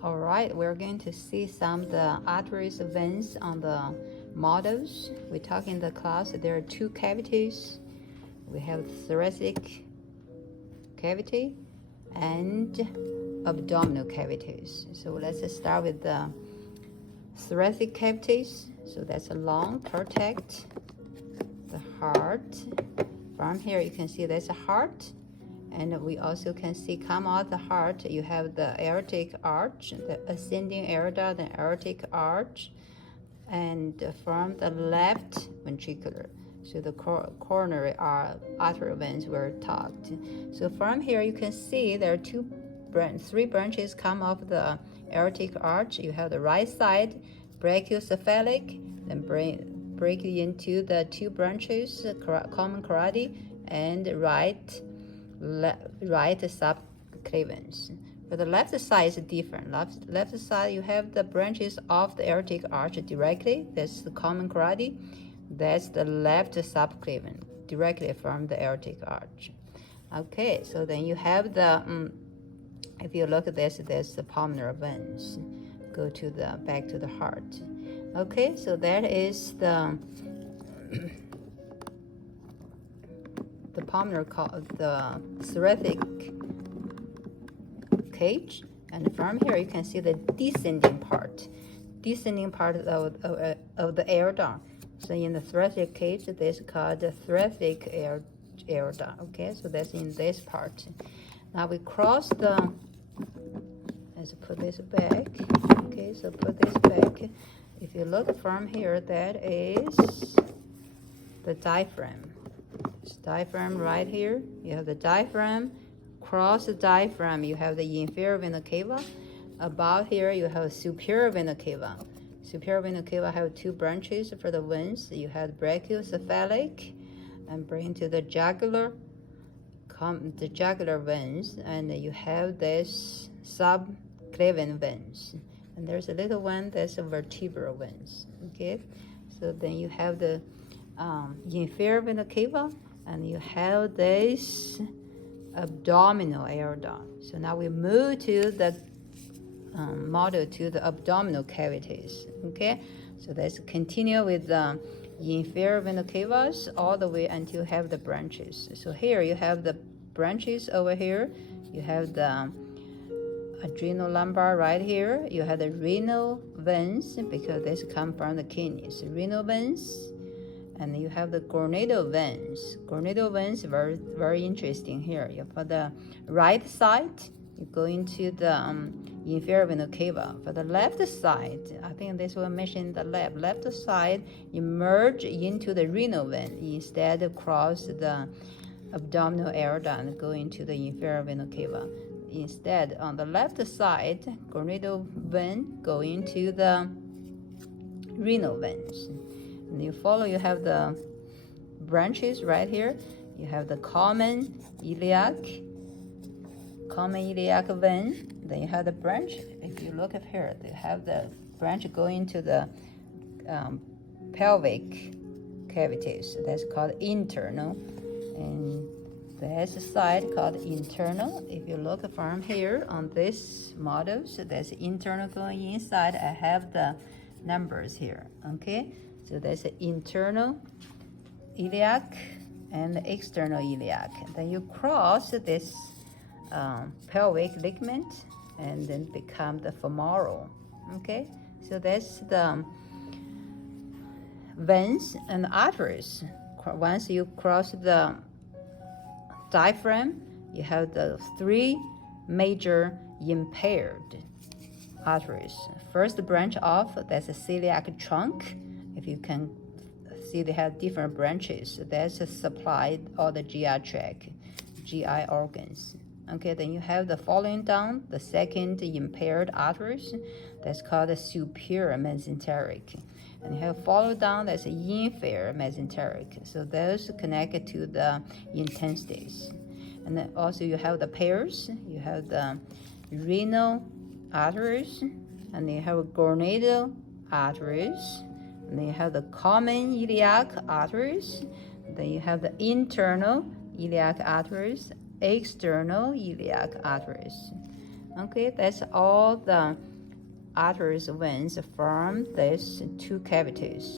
All right, we're going to see some of the arteries veins on the models. We talk in the class there are two cavities. We have thoracic cavity and abdominal cavities. So let's start with the thoracic cavities. So that's a lung, protect the heart. From here you can see there's a heart. And we also can see come out the heart, you have the aortic arch, the ascending aorta, the aortic arch, and from the left ventricular. So the coronary artery veins were talked. So from here you can see there are three branches come off the aortic arch. You have the right side, brachiocephalic, then break it into the two branches, common carotid, and right subclavians. But the left side is different. Left side, you have the branches of the aortic arch directly. That's the common carotid. That's the left subclavian, directly from the aortic arch. Okay, so then you have the, if you look at this, there's the pulmonary veins. Go to the back to the heart. Okay, so that is the pulmonary, the thoracic cage, and from here you can see the descending part of the aorta. So in the thoracic cage, this is called the thoracic aorta. Okay, so that's in this part. Now we cross the. Let's put this back. Okay, so put this back. If you look from here, that is the diaphragm. Diaphragm right here. You have the diaphragm. Cross the diaphragm, you have the inferior vena cava. About here, you have superior vena cava. Superior vena cava have two branches for the veins. You have brachiocephalic, and bring to the jugular veins, and you have this subclavian veins. And there's a little one that's a vertebral veins. Okay, so then you have the inferior vena cava, and you have this abdominal aorta. So now we move to the model to the abdominal cavities. Okay, so let's continue with the inferior vena cavas all the way until you have the branches. So here you have the branches over here. You have the adrenal lumbar right here. You have the renal veins because this come from the kidneys. Renal veins. And you have the gonadal veins. Gonadal veins very, very interesting here. For the right side, you go into the inferior vena cava. For the left side, I think this will mention the left side, you merge into the renal vein instead of cross the abdominal aorta and go into the inferior vena cava. Instead, on the left side, gonadal vein go into the renal veins. And you follow, you have the branches right here. You have the common iliac vein. Then you have the branch. If you look up here, they have the branch going to the pelvic cavities. That's called internal. And there's a side called internal. If you look from here on this model, so there's internal going inside. I have the numbers here. Okay. So there's an internal iliac and the external iliac. Then you cross this pelvic ligament and then become the femoral. Okay, so that's the veins and arteries. Once you cross the diaphragm, you have the three major impaired arteries. First branch off, that's a celiac trunk. If you can see, they have different branches. That's supplied all the GI tract, GI organs. Okay, then you have the following down, the second impaired arteries. That's called the superior mesenteric. And you have followed down, that's the inferior mesenteric. So those connected to the intestines. And then also you have the pairs. You have the renal arteries, and you have gonadal arteries. And then you have the common iliac arteries. Then you have the internal iliac arteries, external iliac arteries. Okay, that's all the otters' wings from these two cavities.